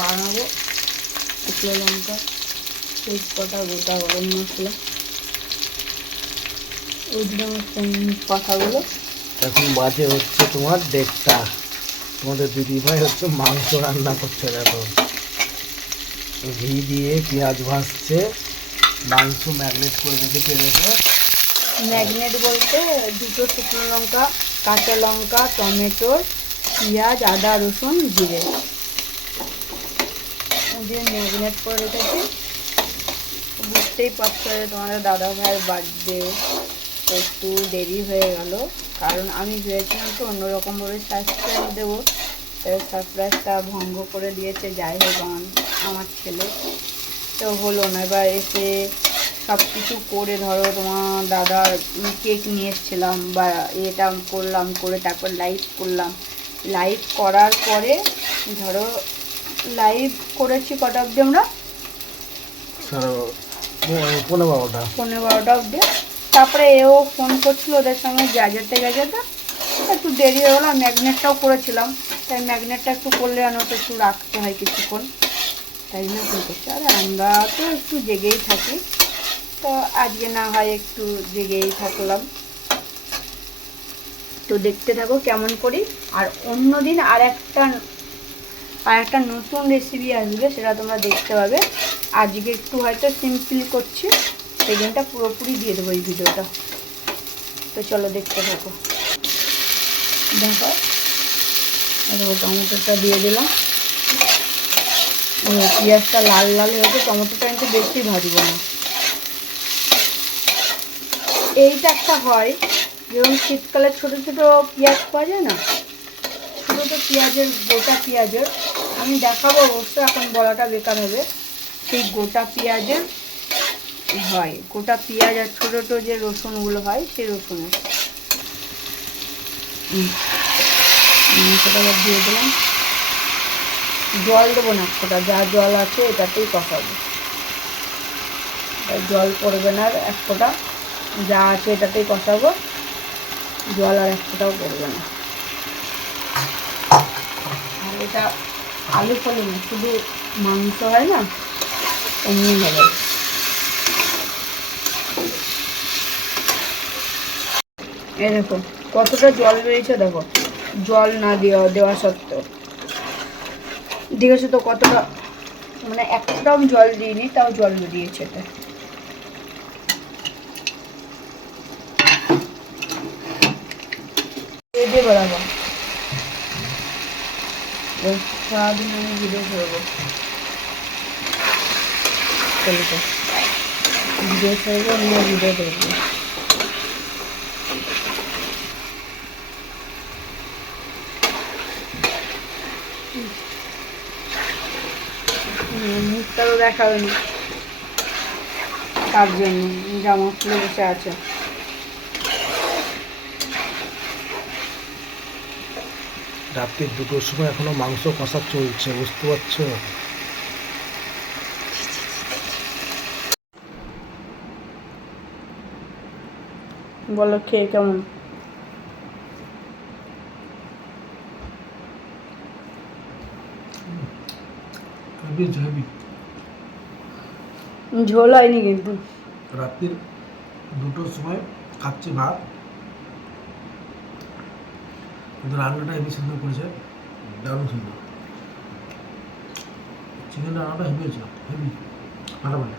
বানাবো। শুকনো লঙ্কা, তেজপাতা, গোটা গরম মশলা, ওই পাতাগুলো। এখন বাজে হচ্ছে তোমার 1:30। তোমাদের দিদিভাই হচ্ছে মাংস রান্না করছে। দেখো ঘি দিয়ে পেঁয়াজ ভাজছে, মাংস ম্যাগনেট করে রেখেছে। ম্যাগনেট বলতে দুটো শুকনো লঙ্কা, কাঁচা লঙ্কা, টমেটো, পেঁয়াজ, আদা, রসুন, জিরে দিয়ে ম্যাগনেট করে রেখেছি। বুঝতেই পারছো তোমাদের দাদা ভাইয়ের বার্থডে, তো একটু দেরি হয়ে গেল, কারণ আমি ভেবেছিলাম তো অন্যরকমভাবে সারপ্রাইজ দেবো, সারপ্রাইজটা ভঙ্গ করে দিয়েছে। যাই হোক আমার ছেলে, তো হলো না। এবার এসে সব কিছু করে ধরো তোমার দাদার কেক নিয়ে এসেছিলাম, বা এটা করলাম, করে তারপর লাইভ করলাম। লাইভ করার পরে ধরো লাইভ করেছি কটা অবধি আমরা, 12:15 অবধি। তারপরে এও ফোন করছিল, ওদের সঙ্গে গেজেতে একটু দেরি হয়ে গেলো। ম্যাগনেটটাও করেছিলাম, তাই ম্যাগনেটটা একটু করলে তো একটু রাখতে হয় কিছুক্ষণ, তাই জন্য ফোন করছি। আর আমরা তো একটু জেগেই থাকি, তো আজকে না হয় একটু জেগেই থাকলাম। তো দেখতে থাকো কেমন করি। আর অন্যদিন আর একটা নতুন রেসিপি আসবে, সেটা তোমরা দেখতে পাবে। আজকে একটু হয়তো সিম্পলি করছি, সেই দিনটা পুরোপুরি দিয়ে দেবো এই ভিডিওটা। তো চলো দেখতে থাকো। দেখো টমেটোটা দিয়ে দিলাম, পেঁয়াজটা লাল লাল হয়েছে। টমেটোটা কিন্তু বেশি ভাজবো না। এইটা একটা হয় যেমন শীতকালে ছোটো ছোটো পেঁয়াজ পাওয়া যায় না, ছোটো ছোটো পেঁয়াজের, গোটা পেঁয়াজের আমি দেখাবো অবশ্য, এখন বলাটা বেকার হবে। সেই গোটা পেঁয়াজের হয়, গোটা পেঁয়াজ আর ছোটো ছোটো যে রসুনগুলো হয় সেই রসুনের। সেটা দিয়ে দিলাম। জল দেবো না, একটা যা জল আছে এটাতেই কষাবো, জল পড়বে না। আর এক ফোঁটা যা আছে এটাতেই কষাবো, জল আর এক ফোঁটাও পড়বে না। আর এটা আলু ফলে না, শুধু মাংস হয় না, এমনি হবে। এ দেখো কতটা জল বেরিয়েছে, দেখো জল না দেওয়া সত্ত্বেও দেখেছো তো কতটা, মানে একটাও জল দিইনি তাও জল বেরিয়েছে। এটা দিয়ে বেড়াবো, সারাদিন আমি ভিডিও করবো। চলো তো ভিডিও করবো, অন্য ভিডিও দেখবো। মুখটা তো দেখাবে না, তার জন্য জামা খুলে বসে আছে। রাত্রি 2টোর সময় এখনো মাংস কষা চলছে, বুঝতে পারছো? বলো খেয়ে কেমন? ঝোল হয়নি কিন্তু। রাত্রির 2টোর সময় খাচ্ছি ভাত, কিন্তু রান্নাটা হেভি সুন্দর করেছে, দারুণ সুন্দর। চিকেন রান্নাটা হেভি হয়েছিল, হেভি ফাটাফাটি।